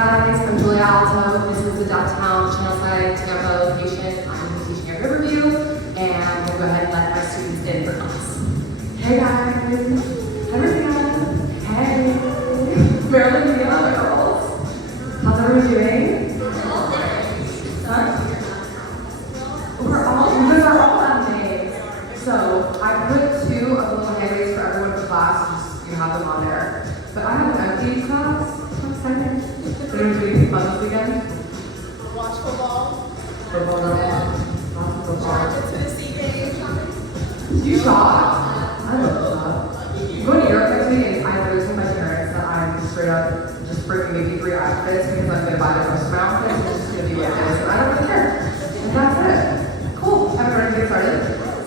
guys, I'm Julia Altoe. This is the downtown Channelside Tampa location. I'm going to be teaching at Riverview, and we'll go ahead and let my students in for class. Hey guys, hi Maria. Hey, Marilyn, Mia, the girls. How's everyone doing? Huh? You guys are all amazing. So I put 2 of the little handbags for everyone in class. Just you have them on there. But I have an empty class. Anyone do anything fun this weekend? Watch football. Football, March into the sea game. You shop? I love shop. I'm going to Europe next week, and I literally told my parents that I'm straight up just freaking maybe 3 outfits because I'm going to buy the most of my outfits and it's just going to be what it is, and I don't really care. And that's it. Cool. I'm ready to get started.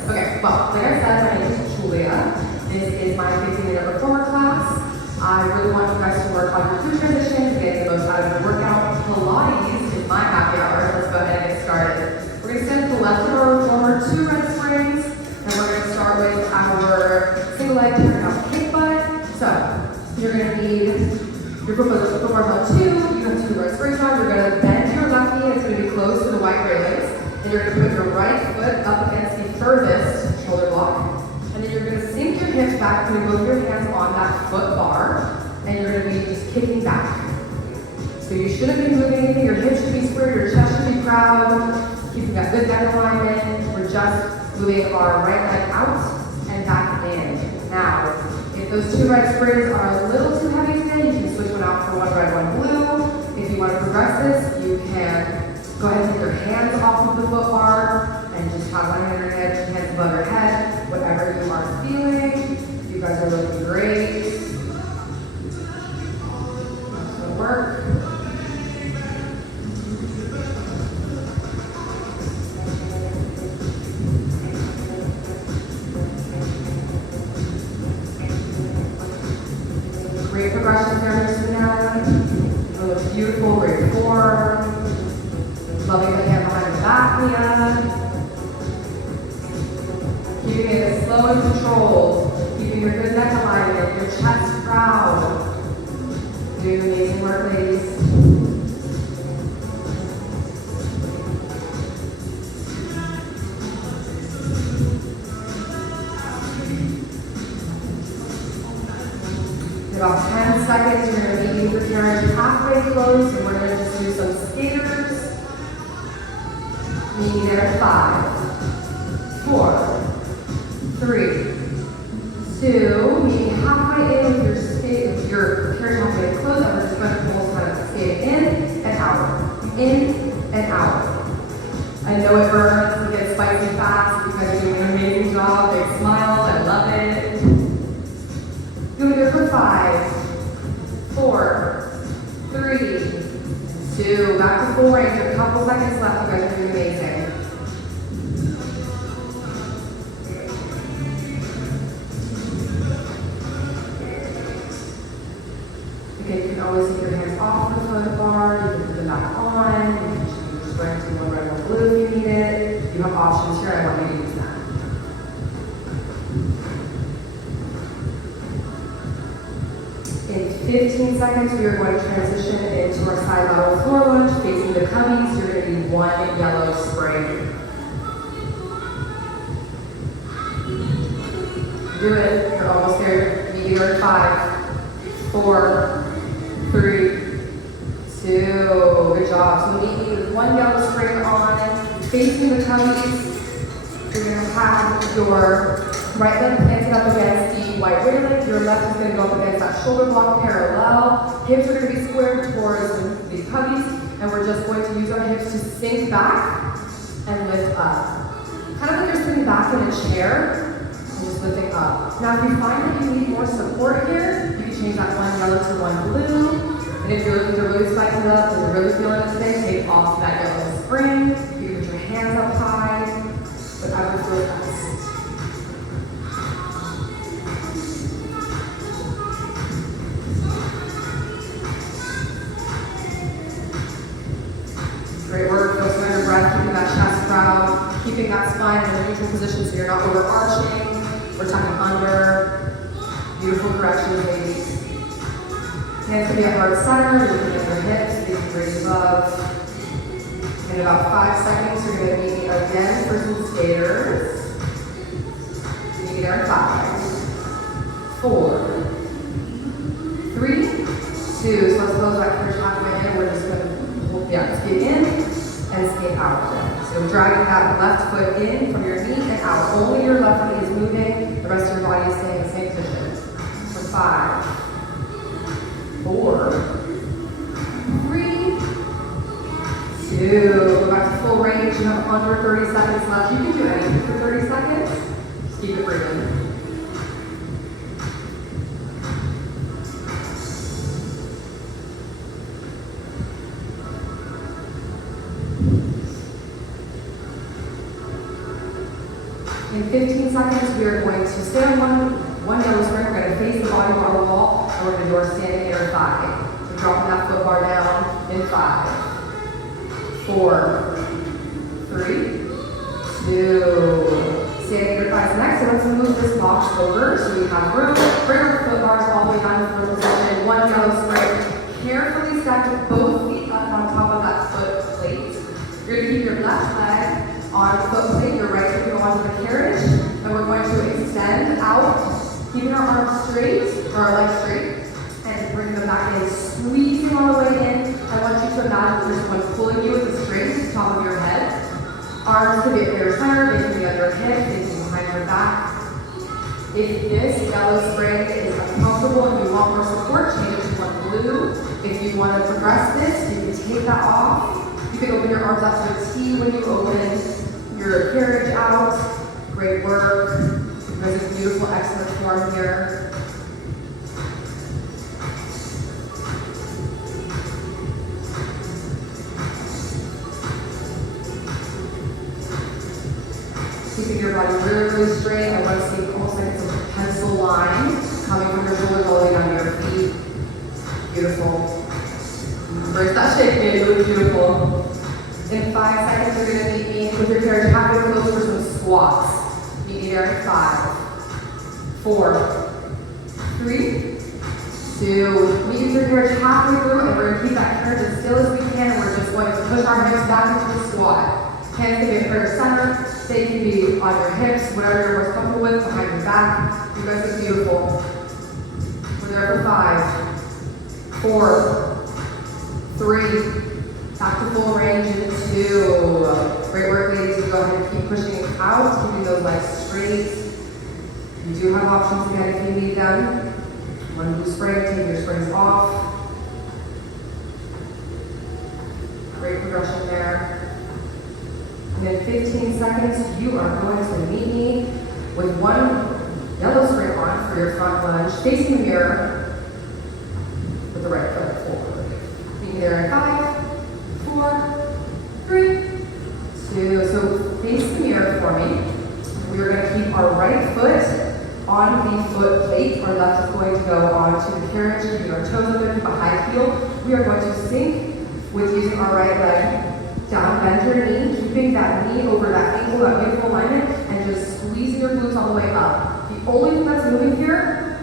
Okay, well, like I said, my name is Julia. This is my 15-minute reformer class. I really want you guys to work on your food transition, get the most out of your workout. Pilates is my happy hour. Let's go ahead and get started. We're going to stand to the left of our reformer, 2 red springs, and we're going to start with our single leg turn kick butt. So you're going to need your foot bars on 2. You have 2 red springs on. You're going to bend your left knee. It's going to be close to the white railings, and you're going to put your right foot up against the furthest shoulder block. And then you're going to sink your hips back, you're going to move your hands on that foot bar, and you're going to be just kicking back. So you shouldn't be moving anything, your hips should be square, your chest should be proud, keeping that good neck alignment. We're just moving our right leg out and back in. Now, if those 2 right springs are a little too heavy today, you can switch one out for 1 red, 1 blue. If you want to progress this, you can go ahead and take your hands off of the foot bar and just have one hand on your head, 2 hands above your head, whatever you are feeling. You guys are looking great. That's gonna work. Great progression here, Miss Vanessa. You look beautiful, great form. Loving the hand behind the back, Leah. Keeping it slow and controlled. Keeping your good neck alignment, your chest proud. Doing amazing work, ladies. In about 10 seconds, you're going to be with your carriage halfway closed, and we're going to just do some skaters. Meeting there at 5, 4, 3, 2. Meeting halfway in with your skate, with your carriage halfway closed, and we're just going to pull kind of skate in and out, in and out. I know it burns, it gets spicy fast. You guys are doing an amazing job. Big smiles, I love it. Doing it for 5, 4, 3, 2. Back to 4. You have a couple seconds left. You guys are doing amazing. Okay, you can always take your hands off the foot bar. You can put them back on. You can just sprint to 1 red, 1 blue if you need it. You have options here. I want you to use that. In 15 seconds, we are going to transition into our side lateral floor lunge, facing the cubbies. You're going to need 1 yellow spring. Do it. You're almost there. Maybe you're at 5, 4, 3, 2. Good job. So we need with 1 yellow spring on, facing the cubbies. You're going to have your right leg planted up against the white railing. Your left is going to go up against that shoulder block parallel. Hips are going to be squared towards the cubbies, and we're just going to use our hips to sink back and lift up. Kind of like you're sitting back in a chair and just lifting up. Now, if you find that you need more support here, you can change that 1 yellow to 1 blue. And if you're looking to really spice it up and you're really feeling it today, take off that yellow spring. You can put your hands up high, whatever feels best. Great work, focus on your breath, keeping that chest proud, keeping that spine in a neutral position so you're not overarching or tucking under. Beautiful correction, ladies. Hands can be at heart center, you're looking at your hips, they can raise above. In about 5 seconds, you're going to meet me again for some skaters. Meet me there in 5, 4, 3, 2. So let's close back here, halfway in. We're just going to skate in and skate out. So dragging that left foot in from your knee and out. Only your left knee is moving. The rest of your body is staying in the same position. For 5, 4, 3, 2. Go back to full range. You have under 30 seconds left. You can do anything for 30 seconds. Just keep it breathing. In 15 seconds, we are going to stay on one yellow spring. We're going to face the bodybar wall, and we're going to do our standing air 5. So dropping that foot bar down in 5. 4, 3, 2. Standing your thighs next. So let's move this box over so we have room. Bring our foot bars all the way down to the position. One yellow spring. Carefully stack both feet up on top of that foot plate. You're going to keep your left leg on the foot plate. Your right foot go onto the carriage. And we're going to extend out, keeping our arms straight, or our legs straight, and bring them back in, squeezing all the way in. I want you to imagine there's someone pulling you with the strings to the top of your head. Arms can be at your center, they can be under hips, they can be behind your back. If this yellow spring is uncomfortable and you want more support, change it to one blue. If you want to progress this, you can take that off. You can open your arms out to a T when you open your carriage out. Great work. There's a beautiful, excellent form here. Keeping your body really, really straight. I want to see almost like it's a pencil line coming from your shoulders all the way down to your feet. Beautiful. Embrace that shape, baby. It looks beautiful. In 5 seconds, you're going to meet me with your carriage halfway close for some squats. Meet me there in 5, 4, 3, 2. Meet your carriage halfway through, and we're going to keep that carriage as still as we can. And we're just going to push our hips back into the squat. Hands can be at your center. They can be on your hips, whatever you're most comfortable with, behind your back. You guys look beautiful. We're there for 5, 4, 3. Back to full range in 2. Great work, ladies. You go ahead and keep pushing it out, keeping those legs straight. You do have options again if you need them. One blue spring, take your springs off. Great progression there. And in 15 seconds, you are going to meet me with one yellow spring on for your front lunge, facing the mirror with the right foot forward. Meet me there in 5, 4, 3, 2. So face the mirror for me. We are going to keep our right foot on the foot plate. Our left is going to go onto the carriage, keeping our toes open, keep a high heel. We are going to sink with using our right leg. Down, bend your knee, keeping that knee over that ankle, that beautiful alignment, and just squeezing your glutes all the way up. The only thing that's moving here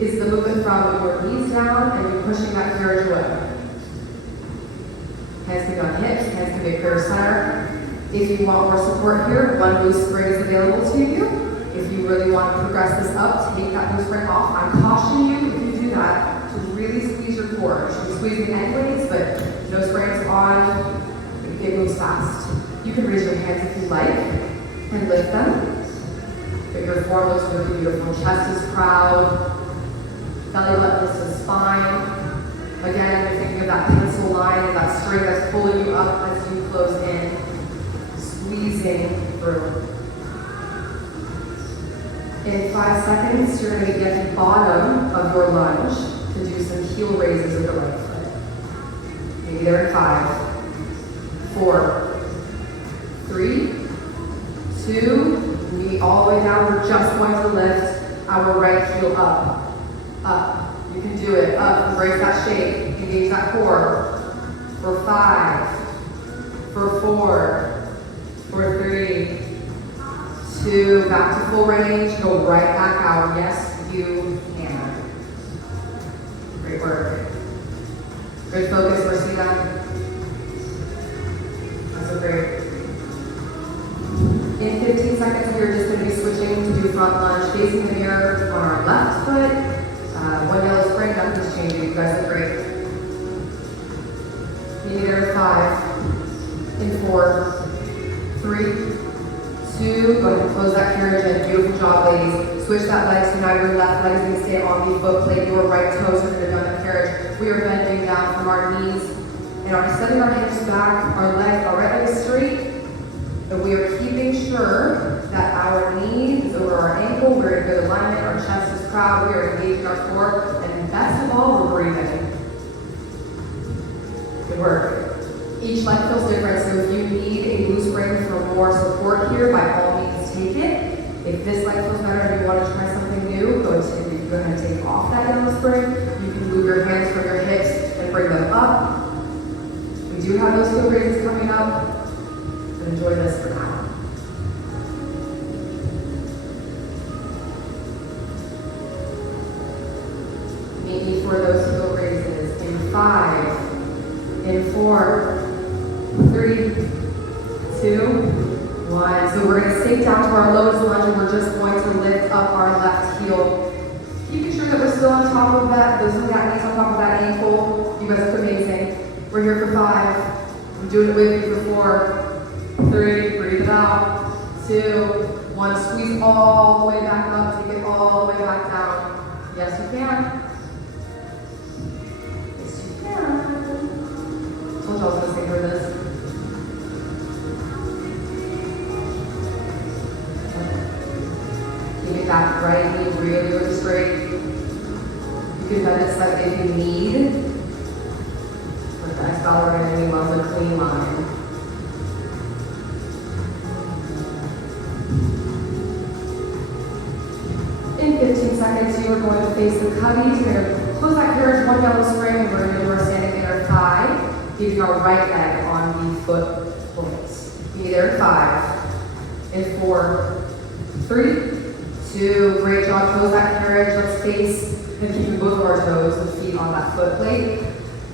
is the movement from your knees down and you pushing that carriage away. Hands can be on hips, hands can be at your center. If you want more support here, one loose spring is available to you. If you really want to progress this up, take that loose spring off. I'm cautioning you, if you do that, to really squeeze your core. You should be squeezing anyways, but no springs on. It moves fast. You can raise your hands if you like and lift them. But your form looks really beautiful. Chest is proud. Belly button is to spine. Again, you're thinking of that pencil line, that string that's pulling you up as you close in. Squeezing through. In 5 seconds, you're going to be at the bottom of your lunge to do some heel raises with the right foot. Maybe there in 5, 4, 3, 2, knee all the way down. We're just going to lift our right heel up. Up. You can do it. Up. Embrace that shape. Engage that core. For 5, for 4, for 3, 2. Back to full range. Go right back out. Yes, you can. Great work. Good focus, Marcina. That's so great. In 15 seconds, we are just going to be switching to do front lunge, facing the mirror on our left foot. One yellow spring, nothing's changing. You guys look great. Maybe there 5, in 4, 3, 2, go ahead and close that carriage in. Beautiful job, ladies. Switch that leg, so now your left leg is going to stay on the foot plate. Your right toes are going to go down the carriage. We are bending down from our knees and are setting our hips back, our right leg is straight. But we are keeping sure that our knee is over our ankle, we're in good alignment, our chest is proud, we are engaging our core, and best of all, we're breathing. Good work. Each leg feels different, so if you need a loose spring for more support here, by all means take it. If this leg feels better and you want to try something new, go ahead and take off that yellow spring. You can move your hands from your hips and bring them up. We do have those heel raises coming up. Enjoy this for now. Meet me for those heel raises in 5, in 4, 3, 2, 1. So we're going to sink down to our lowest lunge and we're just going to lift up our left heel. Keeping sure that we're still on top of that, those knees on top of that ankle. You guys look amazing. We're here for 5. I'm doing it with you for 4. 3, breathe it out. 2, 1, squeeze all the way back up, take it all the way back down. Yes, you can. Yes, you can. I told you I was going to sing for this. Keep that right knee really, really straight. You can bend it slightly if you need. But the ex-ballerina knee loves a clean line. In 15 seconds, you are going to face the cubbies. You're going to close that carriage, one yellow spring, and we're going to do our standing inner thigh, keeping our right leg on the foot points. Be there in 5, in 4, 3, 2, great job. Close that carriage. Let's face and keep both of our toes and feet on that foot plate.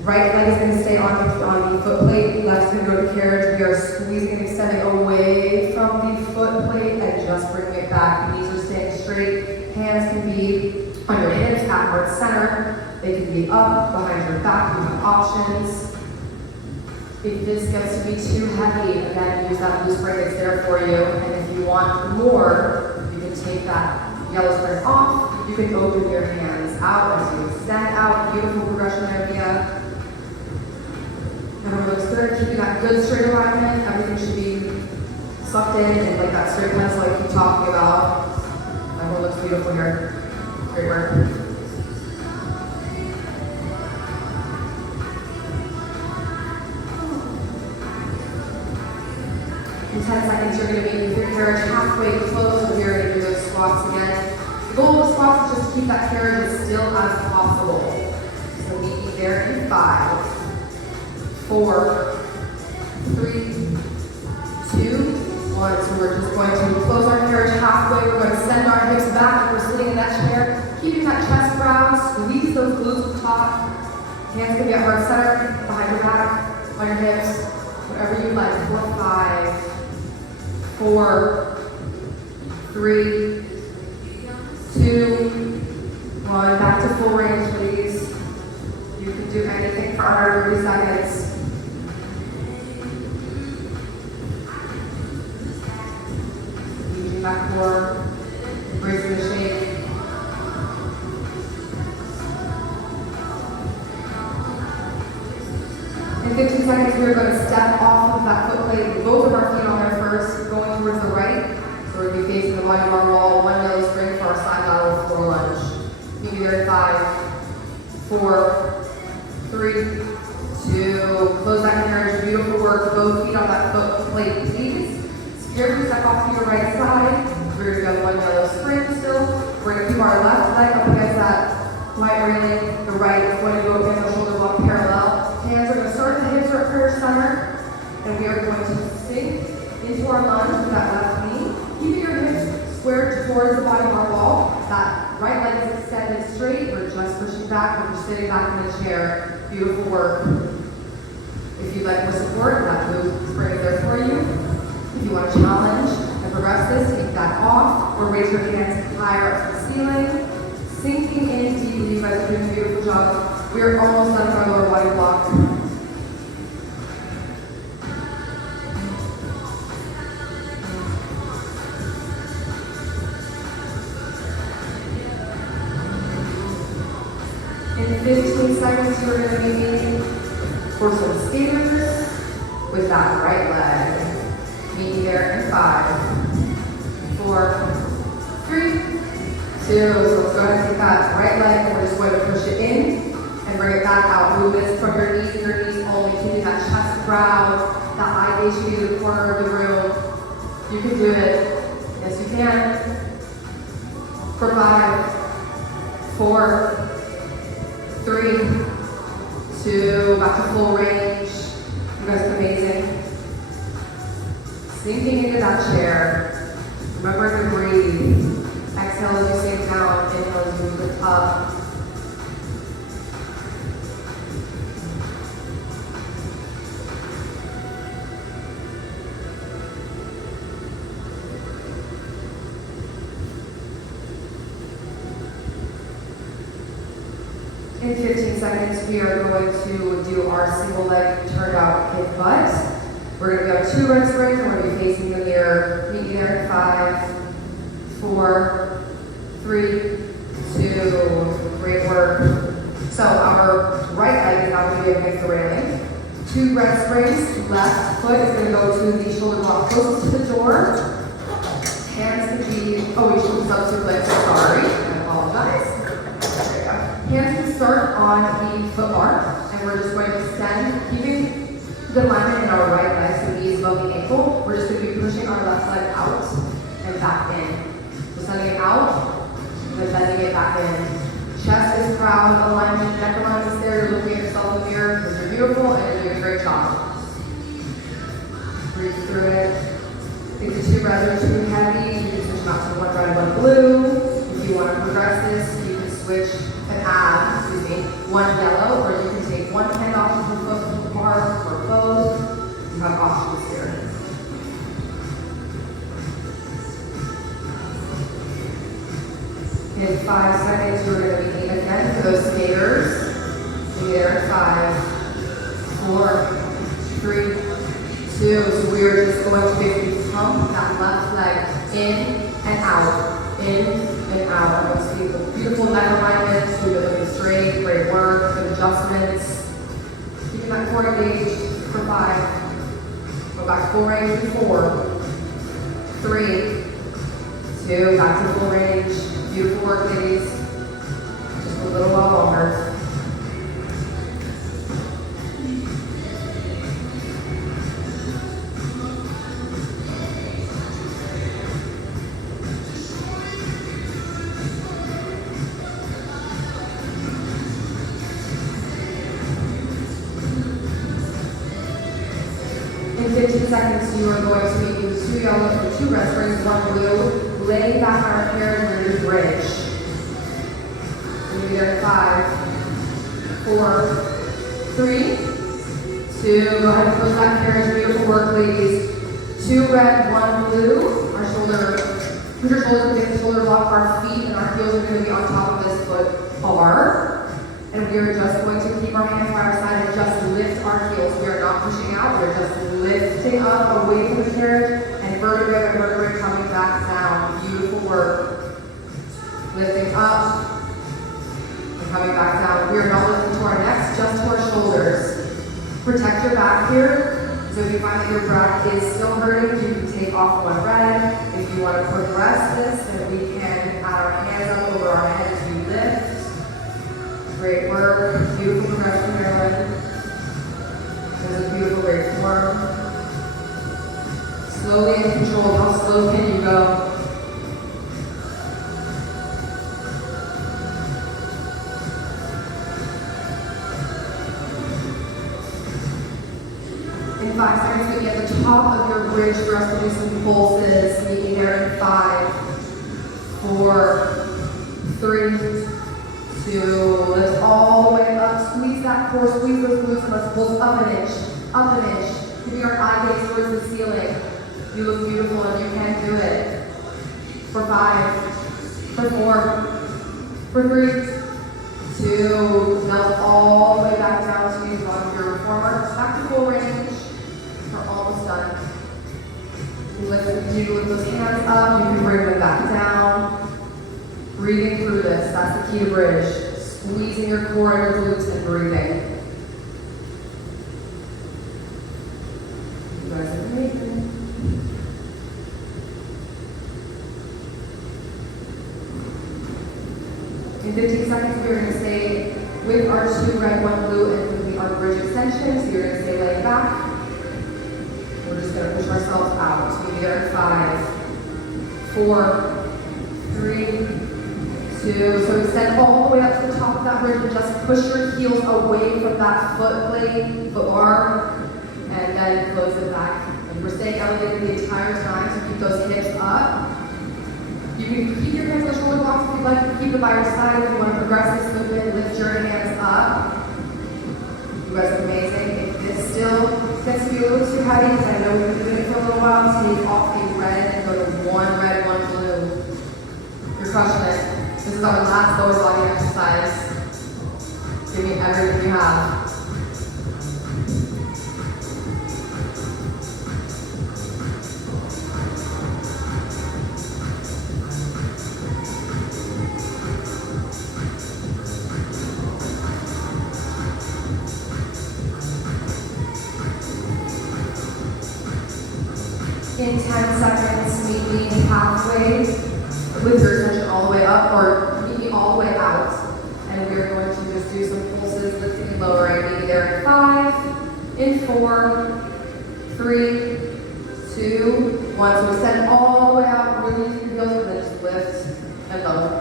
Right leg is going to stay on the foot plate. Left's going to go to carriage. We are squeezing and extending away from the foot plate and just bringing it back. Knees are staying straight. Hands can be on your hips, at heart center. They can be up, behind your back. You have options. If this gets to be too heavy, again, use that loose spring that's there for you. And if you want more, you can take that yellow spring off. You can open your hands out as you extend out. Beautiful progression there, Mia. Everyone looks good. Keeping that good straight alignment. Everything should be sucked in and like that straight pencil I keep talking about. Everyone looks beautiful here. Great work. In 10 seconds, you're going to be with your carriage halfway close. We're here to do those squats again. The goal of the squats is just to keep that carriage as still as possible. So meet me there in 5, 4, 3, 2, 1. So we're just going to close our carriage halfway. We're going to send our hips back. We're sitting in that chair, keeping that chest proud. Squeeze those glutes up top. Hands can be at heart center, behind your back, on your hips, whatever you like. 4, 5, 4, 3, 2, 1. Back to full range, please. You can do anything for under 30 seconds. Using that core, raising the shape. In 15 seconds, we are going to step off of that foot plate with both of our feet on there first, going towards the right. So we're going to be facing the Bodybar wall, one yellow spring for our side lateral floor lunge. Meet me there in 5, 4, 3, 2. Close that carriage. Beautiful work. Both feet on that foot plate, please. Here, step off to your right side. We're going to go one yellow spring still. We're going to keep our left leg up against that right railing. The right is going to go against our shoulder block parallel. Hands are going to start at the hips or at career center. And we are going to sink into our lunge with that left knee. Keeping your hips squared towards the Bodybar wall. That right leg is extended straight. We're just pushing back when you're sitting back in the chair. Beautiful work. If you'd like more support, that glute spring is there for you. If you want to challenge and progress this, take that off or raise your hands higher up to the ceiling. Sinking in deeply. You guys are doing a beautiful job. We are almost done with our lower body block. In 15 seconds, you're going to be meeting for some skaters with that right leg. Meeting there in 5, 4, 3, 2. So let's go ahead and take that right leg and we're just going to push it in and bring it back out. Move this from your knees only, keeping that chest proud, that eye gaze should be to the corner of the room. You can do it. Yes, you can. For 5, 4, 3, 2, back to full range. You guys are amazing. Sinking into that chair. Remember to breathe. Exhale as you sink down. Inhale as you lift up. In 15 seconds, we are going to do our single leg turned out kick butt. We're going to go 2 red springs and we're going to be facing the mirror. Meet you there in 5, 4, 3, 2. Great work. So our right leg is now going to be against the railing. 2 red springs. Left foot is going to go to the shoulder block closest to the door. Hands can be, oh, we should up to legs. Sorry, I apologize. Hands can start on the foot bar, and we're just going to extend, keeping the alignment in our right leg, so knees above the ankle. We're just going to be pushing our left leg out and back in. So sending it out, and then bending it back in. Chest is proud, alignment, neck alignment is there. You're looking at yourself in the mirror because you're beautiful and you're doing a great job. Breathe through it. If the 2 reds are too heavy, you can switch out to 1 red, 1 blue. If you want to progress this, you can switch and add, 1 yellow, or you can take 1 hand off of the bar or both. You have options here. In 5 seconds, you're going to be meeting again for those skaters. Be there in 5, 4, 3, 2. So we are just going to basically pump that left leg in and out, in and out. I'm going to see beautiful neck alignments, keep it looking straight, great work, good adjustments. Keeping that core engaged for 5. Go back to full range in 4, 3, 2, back to full range. Beautiful work, ladies. Just a little while longer. In 15 seconds, you are going to be using 2 yellow or 2 red springs, 1 blue. Laying back our hair and we're going to bridge. We'll be there in 5, 4, 3, 2. Go ahead and close that carriage. Beautiful work, ladies. 2 red, 1 blue. Our shoulder, put your shoulders against the shoulder block. Our feet and our heels are going to be on top of this foot bar. And we are just going to keep our hands by our side and just lift our heels. We are not pushing out. We are just lifting up away from the carriage and vertebrae by vertebrae coming back down. Beautiful work. Lifting up and coming back down. We are not lifting to our necks, just to our shoulders. Protect your back here. So if you find that your back is still hurting, you can take off 1 red. If you want to progress this, then we can add our hands up over our head as we lift. Great work. Beautiful progression, Marilyn. This is a beautiful, great form. Slowly and controlled. How slow can you go? In 5 seconds, we get the top of your bridge for us to do some pulses. Meeting there in 5, 4, 3, 2, lift all the way up, squeeze that core, squeeze those glutes, and let's pull up an inch, keeping our eye gaze towards the ceiling. You look beautiful and you can do it. For 5, for 4, for 3, 2, melt all the way back down to use one of your reformer. Back to full range. We're almost done. You continue to lift those hands up, you can bring them back down. Breathing through this, that's the key to bridge. Squeezing your core and your glutes and breathing. You guys are amazing. In 15 seconds, we're going to stay with our 2 red, 1 blue, and complete our bridge extension. So you're going to stay laid back. We're just going to push ourselves out. We'll be there in 5, 4, 3, 2. So extend all the way up to the top of that bridge, and just push your heels away from that foot plate, foot bar, and then close it back. And we're staying elevated the entire time, so keep those hips up. You can keep your hands on the shoulder blocks if you'd like. Keep it by your side if you want to progress this movement. Lift your hands up. You guys are amazing. If this still gets to be a little too heavy, because I know we've been doing it for a little while, take off a red and go to 1 red, 1 blue. You're crushing it. This is our last lower body exercise. Give me everything you have. In 10 seconds, meet me halfway with your attention all the way up, or meet me all the way out. And we're going to just do some pulses, lifting and lowering. Meet me there in 5, in 4, 3, 2, 1. So extend all the way out, really into your heels, and then just lift and lower.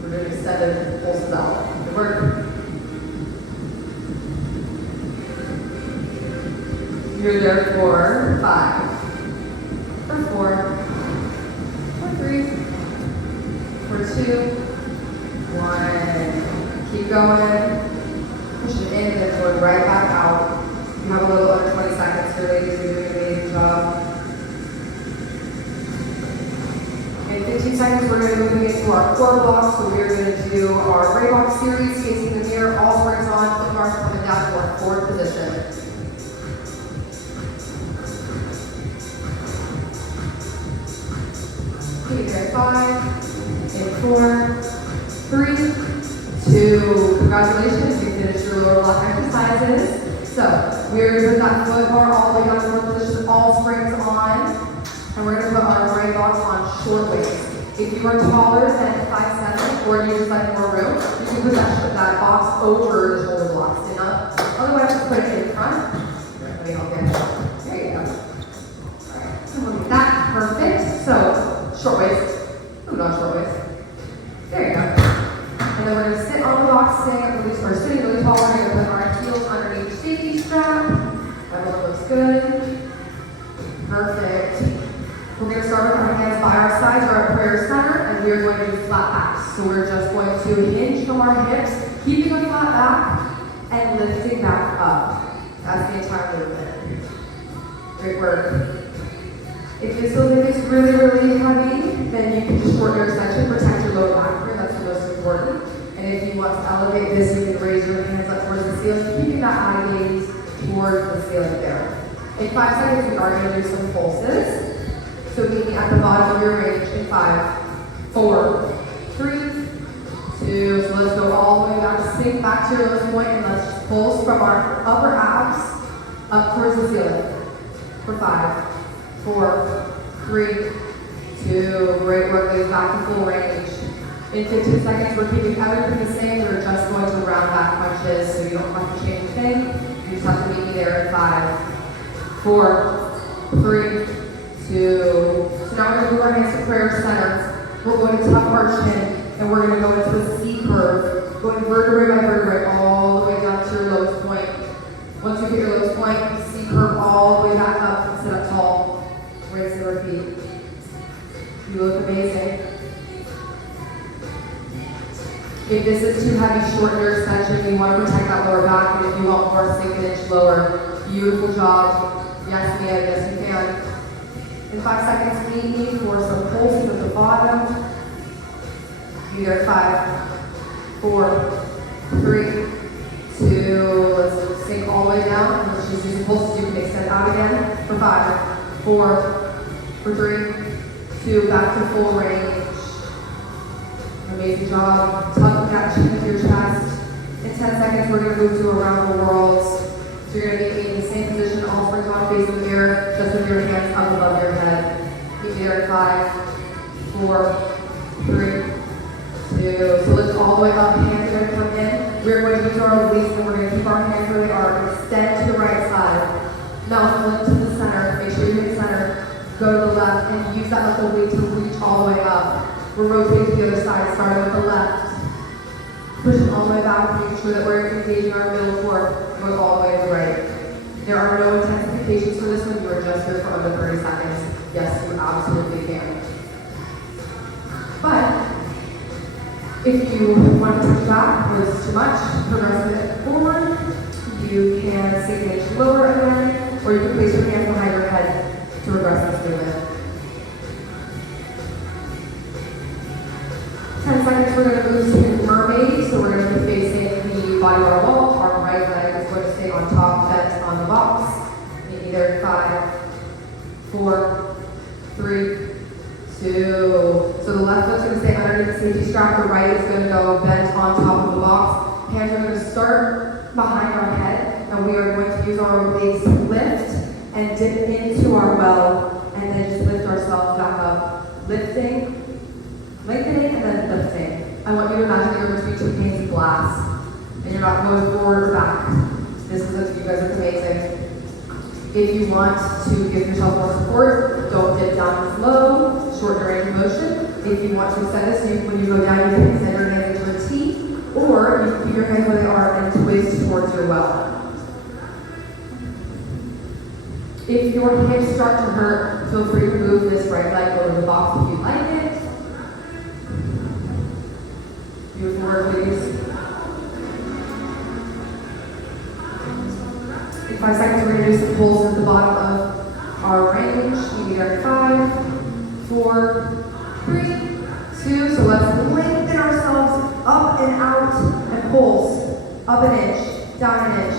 We're doing extended pulses out. Good work. You're there for 5, for 4, for 3, for 2, 1. Keep going. Push it in and then going right back out. You have a little under 20 seconds here, ladies. You're doing an amazing job. In 15 seconds, we're going to move into our core blocks. So we're going to do our ray box series, facing the mirror, all springs on, foot bars coming down to our forward position. Here, 5, in 4, 3, 2. Congratulations, you finished your lower block exercises. So we're going to put that foot bar all the way down to forward position, all springs on, and we're going to put our ray box on short waist. If you are taller than 5'7", or you just like more room, you can put that box over the shoulder blocks. Otherwise, just put it in front. Let me help you. There you go. All right, so look at that. Perfect. So short waist. Move on short waist. There you go. And then we're going to sit on the box, sitting really tall. We're going to put our heels underneath your safety strap. That one looks good. Perfect. We're going to start with our hands by our sides or our prayer center, and we're going to do flat backs. So we're just going to hinge from our hips, keeping a flat back, and lifting back up. That's the entire movement. Great work. If this feels like it's really, really heavy, then you can just shorten your extension, protect your lower back here. That's the most important. And if you want to elevate this, you can raise your hands up towards the ceiling, keeping that eye gaze towards the ceiling there. In 5 seconds, we are going to do some pulses. So meet me at the bottom of your range in 5, 4, 3, 2. So let's go all the way back, sink back to your lowest point, and let's just pulse from our upper abs up towards the ceiling. For 5, 4, 3, 2. Great work, ladies, back to full range. In 15 seconds, we're keeping everything the same. We're just going to round back punches, so you don't have to change a thing. You just have to meet me there in 5, 4, 3, 2. So now we're going to move our hands to prayer center. We're going to tuck our chin, and we're going to go into a C curve, going vertebrae by vertebrae all the way down to your lowest point. Once you hit your lowest point, C curve all the way back up and sit up tall. Rinse and repeat. You look amazing. If this is too heavy, shorten your extension. You want to protect that lower back, and if you want more, sink an inch lower. Beautiful job. Yes, Mia, yes you can. In 5 seconds, meet me for some pulses at the bottom. Be there, 5, 4, 3, 2, let's sink all the way down. Let's just do some pulses. You can extend out again for 5, 4, for 3, 2, back to full range. Amazing job. Tuck that chin to your chest. In 10 seconds, we're going to move to around the world. So you're going to be in the same position, all springs on facing the mirror, just with your hands up above your head. Keep there, 5, 4, 3, 2. So lift all the way up, hands are going to come in. We're going to use our obliques and we're going to keep our hands where they are. Extend to the right side. Now flip to the center. Make sure you hit center. Go to the left and use that left oblique to reach all the way up. We're rotating to the other side, starting with the left. Pushing all the way back, making sure that we're engaging our middle core, going all the way to the right. There are no intensifications for this one. You are just here for under 30 seconds. Yes, you absolutely can. But if you want to push back or this is too much, progress it forward. You can sink an inch lower again, or you can place your hands behind your head to regress this movement. 10 seconds, we're going to move to mermaid. So we're going to be facing the bodybar wall. Our right leg is going to stay on top, bent on the box. Maybe there, 5, 4, 3, 2. So the left foot's going to stay underneath the safety strap. The right is going to go bent on top of the box. Hands are going to start behind our head, and we are going to use our obliques to lift and dip into our well, and then just lift ourselves back up. Lifting, lengthening, and then lifting. I want you to imagine that you're between 2 panes of glass, and you're not going forward or back. This is you guys are amazing. If you want to give yourself more support, don't dip down as low, shorten your range of motion. If you want to extend this, when you go down, you can extend your hands into a T, or you can keep your hands where they are and twist towards your well. If your hips start to hurt, feel free to move this right leg over the box if you like it. Beautiful work, ladies. In 5 seconds, we're going to do some pulls at the bottom of our range. Maybe there, 5, 4, 3, 2. So let's lengthen ourselves up and out and pulse. Up an inch, down an inch,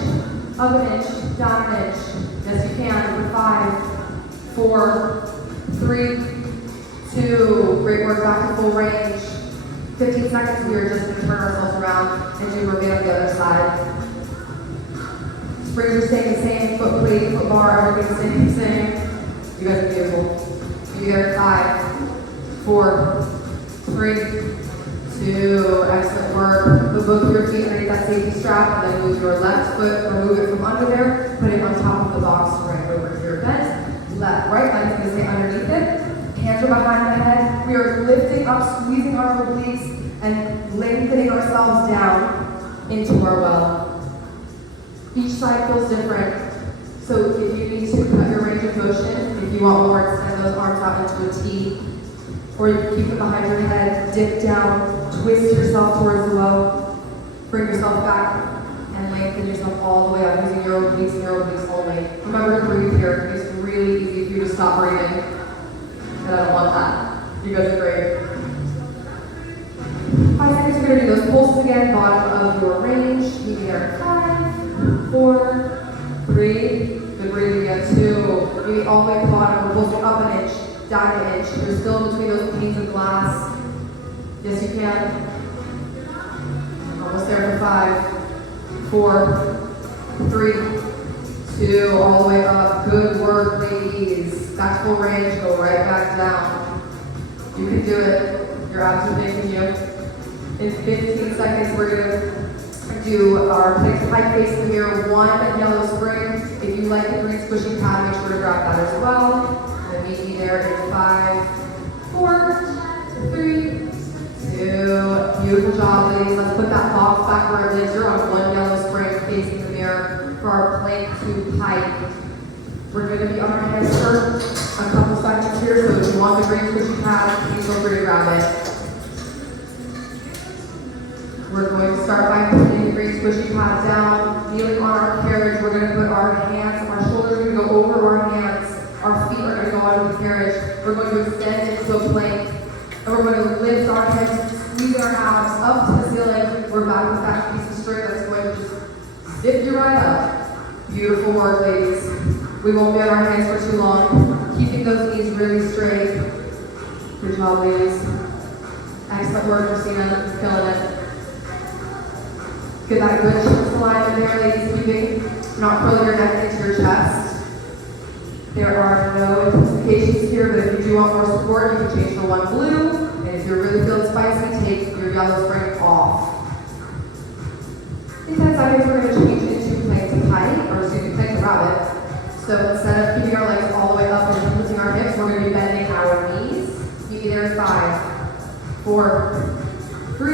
up an inch, down an inch. Yes, you can. For 5, 4, 3, 2. Great work, back to full range. 15 seconds, we are just going to turn ourselves around and do mermaid on the other side. Springs are staying the same, foot plate, foot bar, everything's staying the same. You guys are beautiful. You there, 5, 4, 3, 2. Excellent work. Put both of your feet underneath that safety strap, and then move your left foot, remove it from under there, put it on top of the box, right over to your bent. Left, right leg is going to stay underneath it. Hands are behind the head. We are lifting up, squeezing our obliques, and lengthening ourselves down into our well. Each side feels different. So if you need to cut your range of motion, if you want more, extend those arms out into a T. Or you can keep it behind your head, dip down, twist yourself towards the well, bring yourself back, and lengthen yourself all the way up using your obliques only. Remember to breathe here. It's really easy for you to stop breathing. And I don't want that. You guys are great. 5 seconds, we're going to do those pulses again, bottom of your range. Maybe there, 5, 4, 3. Good breathing again, 2. Maybe all the way to the bottom. We're pulsing up an inch, down an inch. You're still between those panes of glass. Yes, you can. Almost there for 5, 4, 3, 2. All the way up. Good work, ladies. Back to full range, go right back down. You can do it. You're absolutely making you. In 15 seconds, we're going to do our plank high face in the mirror, 1 yellow spring. If you like the green squishing pad, make sure to grab that as well. And meet me there in 5, 4, 3, 2. Beautiful job, ladies. Let's put that box back where it lives. You're on 1 yellow spring facing the mirror for our plank to pike. We're going to be on our heads for a couple seconds here, so if you want the green squishy pad, please feel free to grab it. We're going to start by putting the great squishy pads down, kneeling on our carriage. We're going to put our hands, our shoulders are going to go over our hands. Our feet are going to go onto the carriage. We're going to extend into a plank. And we're going to lift our hips, squeeze our abs up to the ceiling. We're back with that piece of straight. That's going to just zip you right up. Beautiful work, ladies. We won't be on our hands for too long. Keeping those knees really straight. Good job, ladies. Excellent work, Christina. Killing it. Get that good chest alignment there, ladies. Keeping, not curling your neck into your chest. There are no intensifications here, but if you do want more support, you can change to one blue. And if you're really feeling spicy, take your yellow spring off. In 10 seconds, we're going to change into plank to kite, or excuse me, plank to rabbit. So instead of keeping our legs all the way up and lifting our hips, we're going to be bending our knees. Meet me there in 5, 4, 3,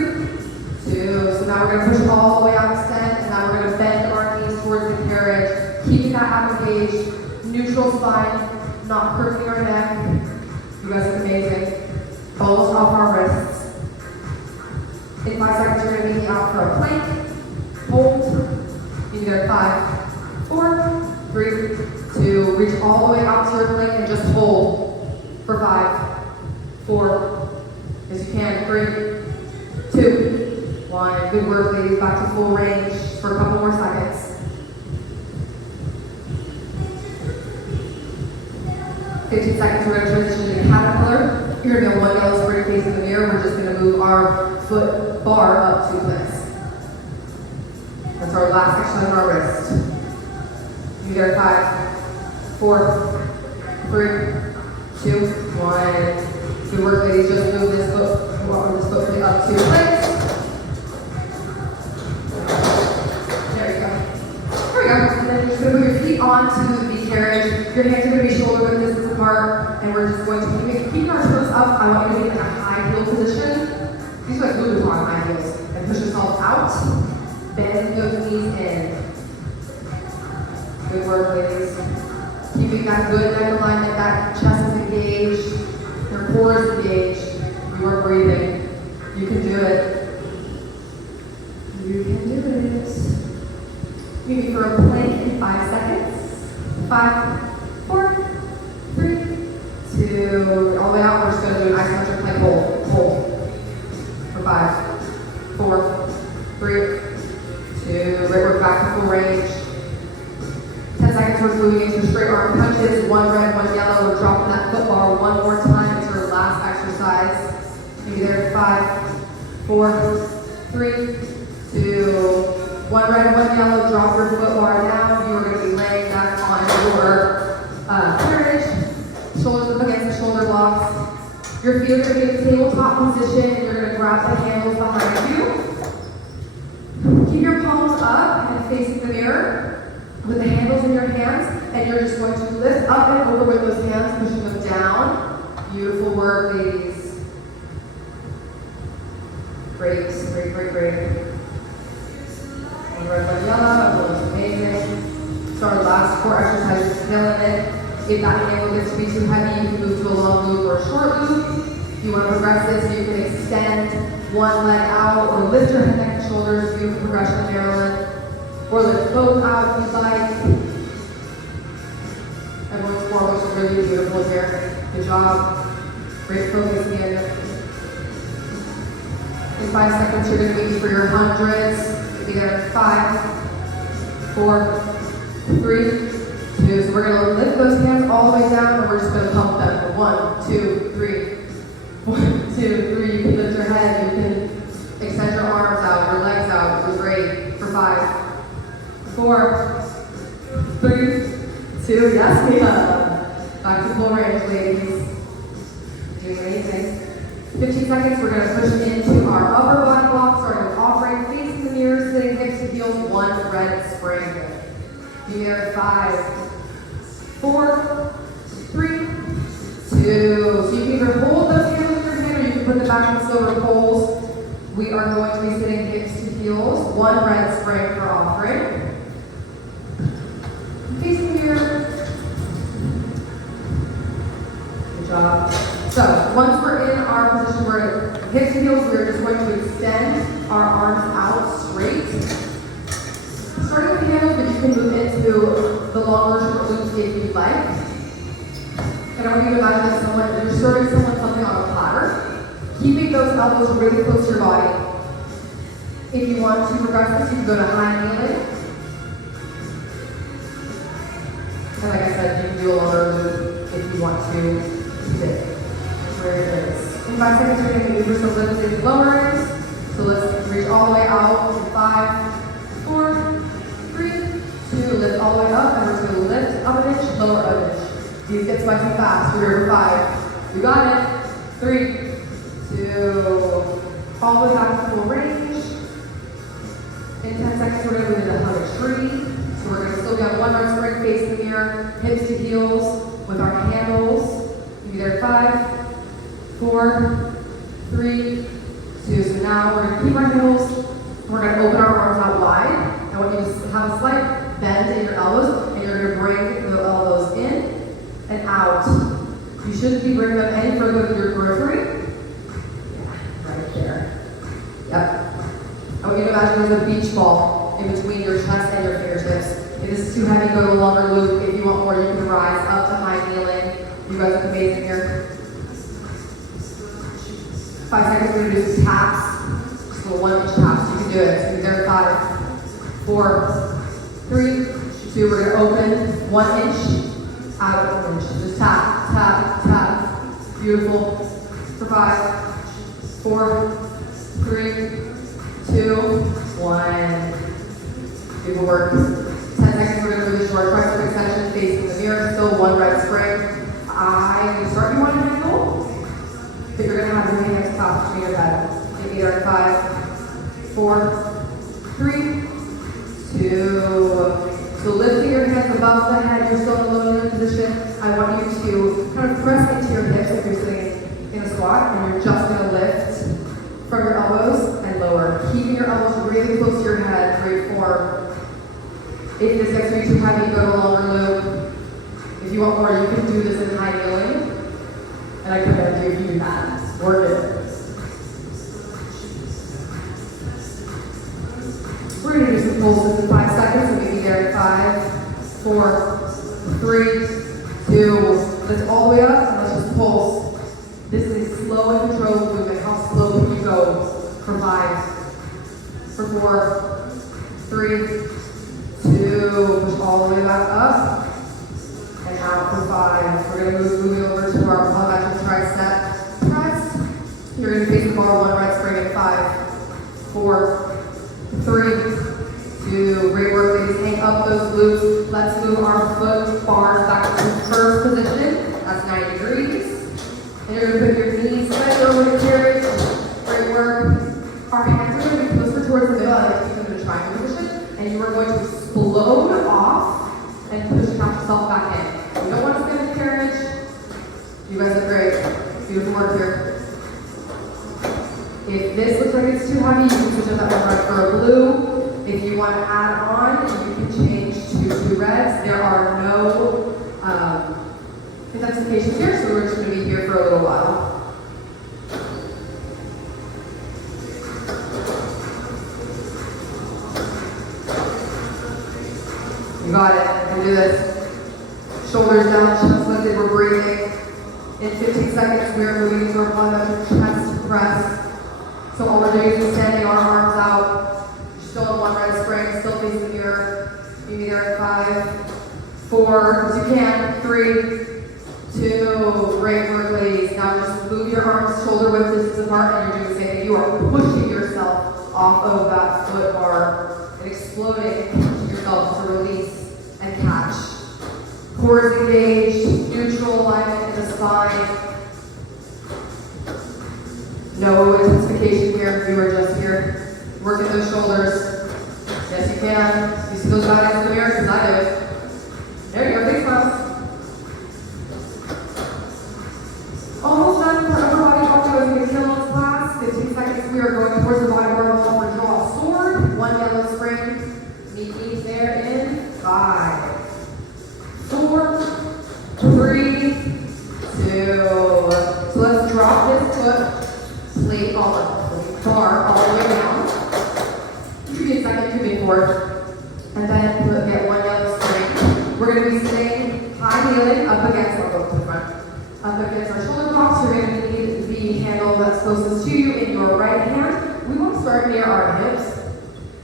2. So now we're going to push all the way out, extend, and now we're going to bend our knees towards the carriage, keeping that ab engaged. Neutral spine, not curving our neck. You guys are amazing. Balls off our wrists. In 5 seconds, you're going to meet me out for a plank. Hold. Meet me there in 5, 4, 3, 2. Reach all the way out to your plank and just hold for 5, 4. As you can. 3, 2, 1. Good work, ladies. Back to full range for a couple more seconds. 15 seconds, we're going to transition into caterpillar. You're going to be on one yellow spring facing the mirror. We're just going to move our foot bar up 2 clicks. That's our last exercise of our wrist. You there, 5, 4, 3, 2, 1. Good work, ladies. Just move this foot up 2 clicks. There you go. There we go. And then you're just going to move your feet onto the carriage. Your hands are going to be shoulder width distance apart, and we're just going to keep our toes up. I want you to be in a high heel position. These are like moving on high heels. And push yourself out. Bend those knees in. Good work, ladies. Keeping that good neck alignment, that chest is engaged, your core is engaged. You are breathing. You can do it. You can do it. Meet me for a plank in 5 seconds. 5, 4, 3, 2. All the way out. We're just going to do an isometric plank hold. Hold. For 5, 4, 3, 2. Right, we're back to full range. 10 seconds, we're moving into straight arm punches. 1 red, 1 yellow. We're dropping that foot bar one more time. It's our last exercise. Maybe there. 5, 4, 3, 2. 1 red, 1 yellow. Drop your foot bar down. You are going to be laying back on your carriage. Shoulders up against the shoulder blocks. Your feet are going to be in the tabletop position, and you're going to grab the handles behind you. Keep your palms up and facing the mirror with the handles in your hands, and you're just going to lift up and over with those hands, pushing them down. Beautiful work, ladies. Great, great, great, great. One red, 1 yellow. That was amazing. So our last 4 exercises, killing it. If that angle gets to be too heavy, you can move to a long loop or a short loop. If you want to progress this, you can extend one leg out or lift your head, neck, and shoulders. Beautiful progression, Marilyn. Or lift both out if you'd like. Everyone's form looks really beautiful here. Good job. Great focus again. In 5 seconds, you're going to meet for your hundreds. Be there in 5, 4, 3, 2. So we're going to lift those hands all the way down, and we're just going to pump them. 1, 2, 3. 1, 2, 3. You can lift your head. You can extend your arms out, your legs out. It was great. For 5, 4, 3, 2. Yes, Mia. Back to full range, ladies. Doing amazing. 15 seconds. We're going to push into our upper body block, starting with offering, facing the mirror, sitting hips to heels, 1 red spring. Be there 5, 4, 3, 2. So you can either hold those hands with your hand or you can put them back on the silver poles. We are going to be sitting hips to heels, 1 red spring for offering. Facing the mirror. Good job. So once we're in our position, we're hips to heels, we're just going to extend our arms really close to your body. If you want to progress this, you can go to high kneeling. And like I said, you can do a longer loop if you want to sit where it is. In 5 seconds, you're going to move yourself lifted lower. So let's reach all the way out in 5, 4, 3, 2, lift all the way up, and we're going to lift up an inch, lower up an inch. These get spicy fast. We're here for 5. You got it. 3, 2, all the way back to full range. In 10 seconds, we're going to move into hug a tree. So we're going to slow down one arm spring, face the mirror, hips to heels with our handles. We'll be there in 5, 4, 3, 2. So now we're going to keep our heels. We're going to open our arms out wide. I want you to have a slight bend in your elbows, and you're going to bring the elbows in and out. You shouldn't be bringing them any further than your periphery. Yeah, right there. Yep. I want you to imagine there's a beach ball in between your chest and your fingertips. If this is too heavy, go to a longer loop. If you want more, you can rise up to high kneeling. You guys look amazing here. 5 seconds, we're going to do some taps. Just little 1-inch taps. You can do it. So you're there in 5, 4, 3, 2. We're going to open 1 inch, out of 1 inch. Just tap, tap, tap. Beautiful. For 5, 4, 3, 2, 1. Beautiful work. 10 seconds, we're going to move into our tricep extension, facing the mirror. Still 1 right spring. You start, you want to handle, but you're going to have your hands clasped between your head. Maybe there in 5, 4, 3, 2. So lifting your hands above the head, you're still in a low kneeling position. I want you to kind of press into your hips if you're sitting in a squat, and you're just going to lift from your elbows and lower. Keeping your elbows really close to your head, great form. If this gets to be too heavy, go to a longer loop. If you want more, you can do this in high kneeling. And I commend you if you do that. Work it. We're going to do some pulses in 5 seconds. We'll be there in 5, 4, 3, 2. Lift all the way up and let's just pulse. This is a slow and controlled movement. How slow can you go? For 5, for 4, 3, 2, push all the way back up, and out for 5. We're going to move over to our plyometric tricep press. You're going to face the bar 1 right spring in 5, 4, 3, 2. Great work, ladies. Hang up those glutes. Let's move our foot bars back to first position. That's 90 degrees. And you're going to put your knees slightly over the carriage. Great work. Our hands are going to be closer towards the middle. I like to keep them in a triangle position. And you are going to explode off and push yourself back in. You don't want to spin the carriage. You guys are great. Beautiful work here. If this looks like it's too heavy, you can switch up that one red for a blue. If you want to add on, you can change to 2 reds. There are no intensifications here, so we're just going to be here for a little while. You got it. We'll do this. Shoulders down, chest lifted. We're breathing. In 15 seconds, we are moving into our plyometric chest press. So all we're doing is extending our arms out. You're still in 1 right spring, still facing the mirror. You be there in 5, 4, as you can. 3, 2. Great work, ladies. Now just move your arms shoulder width distance apart, and you're doing the same thing. You are pushing yourself off of that foot bar and exploding and pushing yourself to release and catch. Core is engaged, neutral alignment in the spine. No intensification here, you are just here. Working those shoulders. Yes, you can. You see those bodies in the mirror? Because I do. There you go, big smiles. Almost done for upper body Altoe in the Achilles class. 15 seconds, we are going towards the bodybar wall for draw a sword. 1 yellow spring. Meet there in 5, 4, 3, 2. So let's drop this foot plate bar all the way down. You can be in second, you can be fourth. And then get 1 yellow spring. We're going to be sitting high kneeling up against our book to the front. Up against our shoulder blocks. You're going to need the handle that's closest to you in your right start near our hips,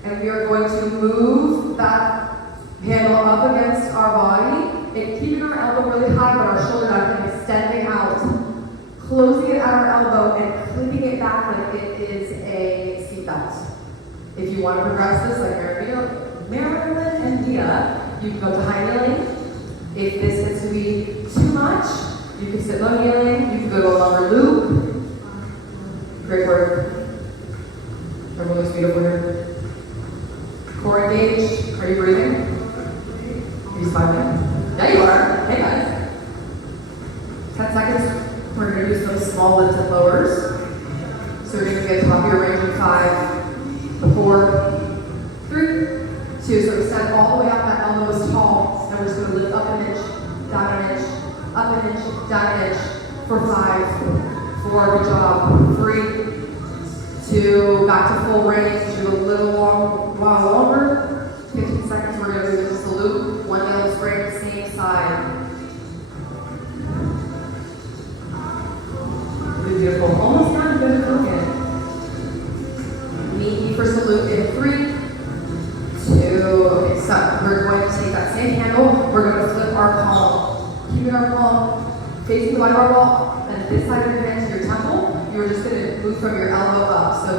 and we are going to move that handle up against our body, and keeping our elbow really high, but our shoulder back and extending out, closing it at our elbow and clipping it back like it is a seatbelt. If you want to progress this, like Marilyn and Dia, you can go to high kneeling. If this gets to be too much, you can sit low kneeling. You can go to a longer loop. Great work. Everyone looks beautiful here. Core engaged. Are you breathing? Are you smiling? Yeah, you are. Hey guys. 10 seconds. We're going to do some small lifts and lowers. So we're going to get top of your range in 5, 4, 3, 2. So extend all the way up. That elbow is tall. And we're just going to lift up an inch, down an inch, up an inch, down an inch for 5, 4. Good job. 3, 2. Back to full range. Do a little while longer. 15 seconds. We're going to do just a loop. One nail spring, same side. Really beautiful. Almost done. Good to again. Meet me for salute in 3, 2. Okay, so we're going to take that same handle. We're going to flip our palm. Keeping our palm facing the Bodybar wall, and this side of your hand to your temple. You're just going to move from your elbow up. So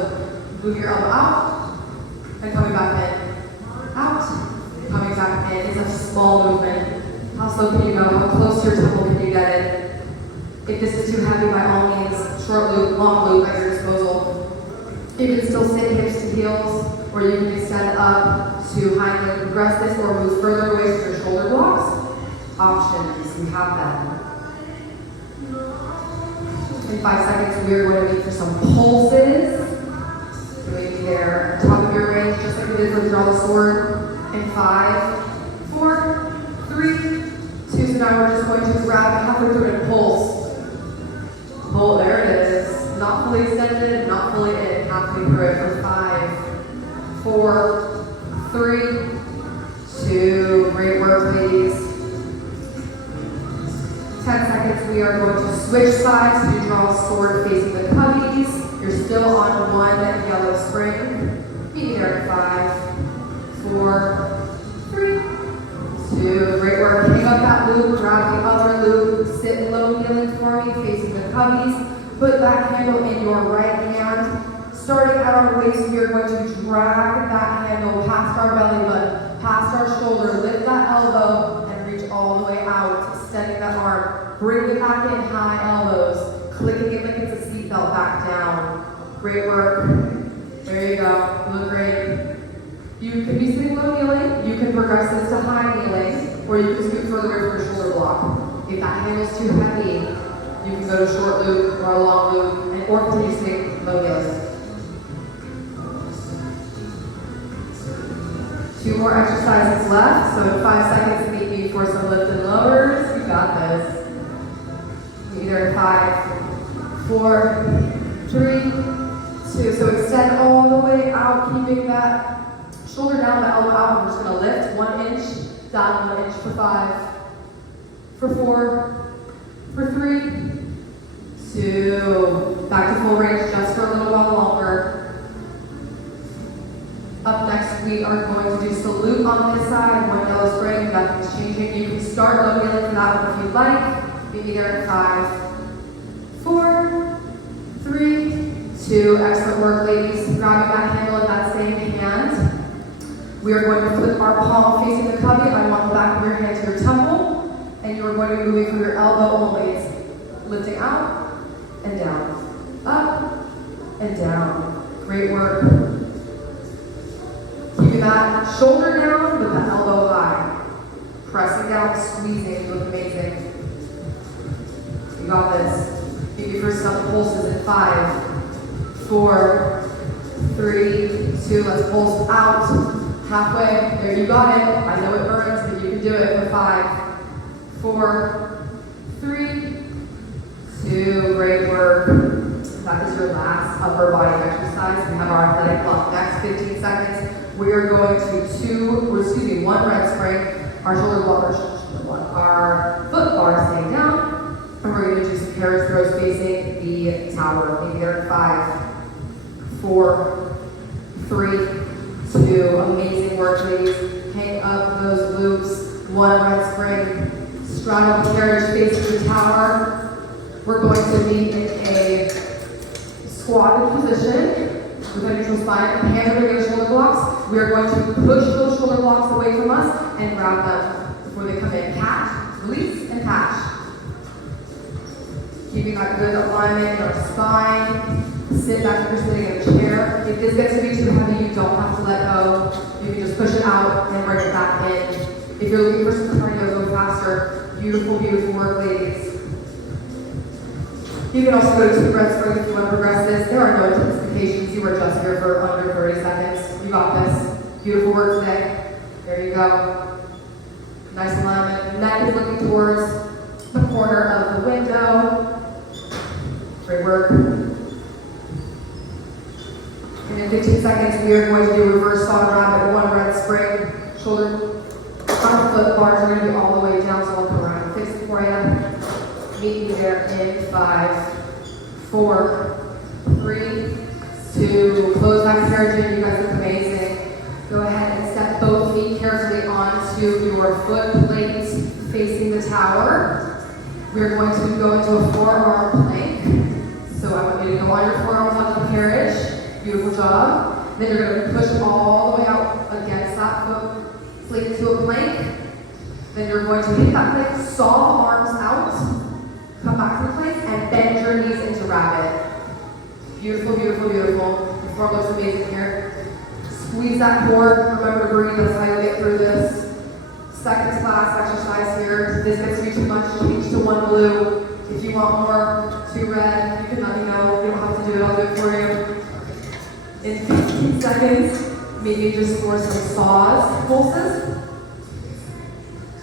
move your elbow out and coming back in. Out, coming back in. It's a small movement. How slow can you go? How close to your temple can you get in? If this is too heavy, by all means, short loop, long loop at your disposal. You can still sit hips to heels, or you can extend up to high knee and progress this, or move further away from your shoulder blocks. Options, you have them. In 5 seconds, we are going to meet for some pulses. So maybe there, top of your range, just like we did with Draw the Sword. In 5, 4, 3, 2. So now we're just going to grab halfway through and pulse. Pull, there it is. Not fully extended, not fully in. Halfway through it for 5, 4, 3, 2. Great work, ladies. 10 seconds, we are going to switch sides. So you draw a sword facing the cubbies. You're still on one yellow spring. Be here in 5, 4, 3, 2. Great work. Hang up that loop, grab the other loop, sit low kneeling for me, facing the cubbies. Put that handle in your right hand. Starting at our waist, we are going to drag that handle past our belly button, past our shoulder, lift that elbow, and reach all the way out, extending that arm. Bring it back in, high elbows, clicking it like it's a seatbelt back down. Great work. There you go. You look great. You can be sitting low kneeling, you can progress this to high kneeling, or you can scoot further away from your shoulder block. If that handle's too heavy, you can go to short loop or a long loop, and or continue sitting low kneeling. 2 more exercises left, so in 5 seconds, meet me for some lift and lowers. You got this. Either in 5, 4, 3, 2. So extend all the way out, keeping that shoulder down, the elbow out. We're just going to lift 1 inch, down 1 inch for 5, for 4, for 3, 2. Back to full range just for a little while longer. Up next, we are going to do salute on this side, 1 yellow spring, nothing's changing. You can start low kneeling for that one if you'd like. Meet me there in 5, 4, 3, 2. Excellent work, ladies. Grabbing that handle in that same hand. We are going to flip our palm facing the cubby. I want the back of your hand to your temple. And you are going to be moving from your elbow only. It's lifting out and down. Up and down. Great work. Keeping that shoulder down with that elbow high. Pressing down, squeezing. You look amazing. You got this. Maybe for some pulses in 5, 4, 3, 2. Let's pulse out. Halfway. There, you got it. I know it burns, but you can do it for 5, 4, 3, 2. Great work. That is your last upper body exercise. We have our athletic block next. 15 seconds. We are going to 1 red spring. Our shoulder block, our foot bar staying down. And we're going to do some carriage throws facing the tower. Maybe there in 5, 4, 3, 2, amazing work, ladies. Hang up those loops, 1 right spring, straddle the carriage facing the tower. We're going to be in a squatted position with a neutral spine, hands are going to shoulder blocks. We are going to push those shoulder blocks away from us and grab them before they come in. Catch, release, and catch. Keeping that good alignment in our spine. Sit back if you're sitting in a chair. If this gets to be too heavy, you don't have to let go. You can just push it out and bring it back in. If you're looking for some cardio, go faster. Beautiful, beautiful work, ladies. You can also go to red spring if you want to progress this. There are no intensifications. You are just here for under 30 seconds. You got this. Beautiful work today. There you go. Nice alignment. Neck is looking towards the corner of the window. Great work. And in 15 seconds, we are going to do reverse saw rabbit, 1 red spring, shoulder, front foot bars are going to be all the way down, so I'll come around and fix it for you. Meet you there in 5, 4, 3, 2, close back carriage in. You guys look amazing. Go ahead and step both feet carefully onto your foot plates facing the tower. We're going to go into a forearm plank. So I want you to go on your forearms onto the carriage. Beautiful job. Then you're going to push all the way out against that foot plate to a plank. Then you're going to hit that plank, saw arms out, come back to the plank, and bend your knees into rabbit. Beautiful, beautiful, beautiful. The form looks amazing here. Squeeze that core. Remember to breathe. That's how you'll get through this. Second class exercise here. If this gets you too much, change to 1 blue. If you want more, 2 red, you can let me know. You don't have to do it. I'll do it for you. In 15 seconds, maybe just for some saws pulses.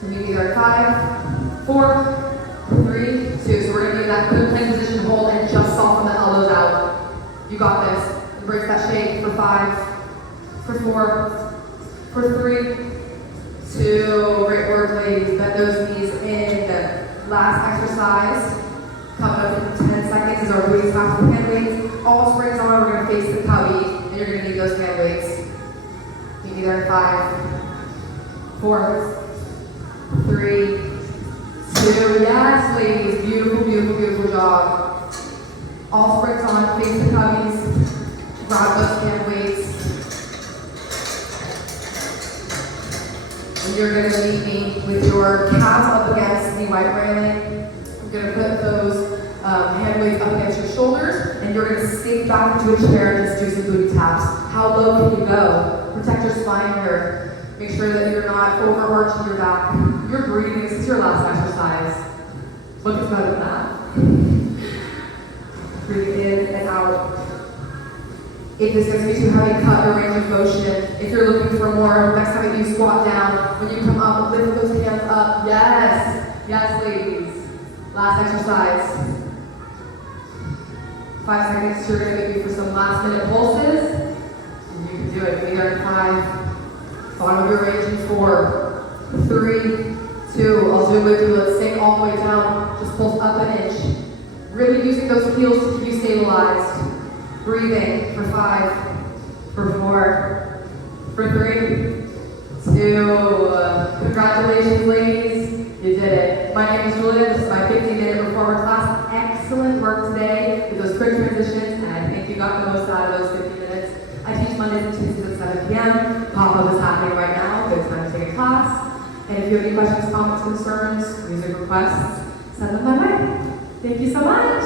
So maybe there are 5, 4, 3, 2. So we're going to be in that good plank position, hold, and just soften the elbows out. You got this. Embrace that shake for 5, for 4, for 3, 2. Great work, ladies. Bend those knees in. Last exercise. Coming up in 10 seconds is our release half of hand weights. All springs on, we're going to face the cubby, and you're going to need those hand weights. Maybe there in 5, 4, 3, 2. Yes, ladies. Beautiful, beautiful, beautiful job. All springs on, face the cubbies. Grab those hand weights. And you're going to meet me with your calves up against the white railing. I'm going to put those hand weights up against your shoulders, and you're going to sink back into a chair and just do some booty taps. How low can you go? Protect your spine here. Make sure that you're not overarching your back. You're breathing. This is your last exercise. What is better than that? Breathe in and out. If this gets me too heavy, cut your range of motion. If you're looking for more, next time you squat down, when you come up, lift those hands up. Yes. Yes, ladies. Last exercise. 5 seconds, you're going to get me for some last minute pulses. You can do it. We are in 5. Bottom of your range in 4, 3, 2. I'll zoom with you. Let's sink all the way down. Just pulse up an inch. Really using those heels to keep you stabilized. Breathing for 5, for 4, for 3, 2. Congratulations, ladies. You did it. My name is Julia. This is my 15-minute reformer class. Excellent work today with those quick transitions, and I think you got the most out of those 15 minutes. I teach Mondays and Tuesdays at 7 p.m. Pop-up is happening right now. Good time to take a class. And if you have any questions, comments, concerns, music requests, send them my way. Thank you so much.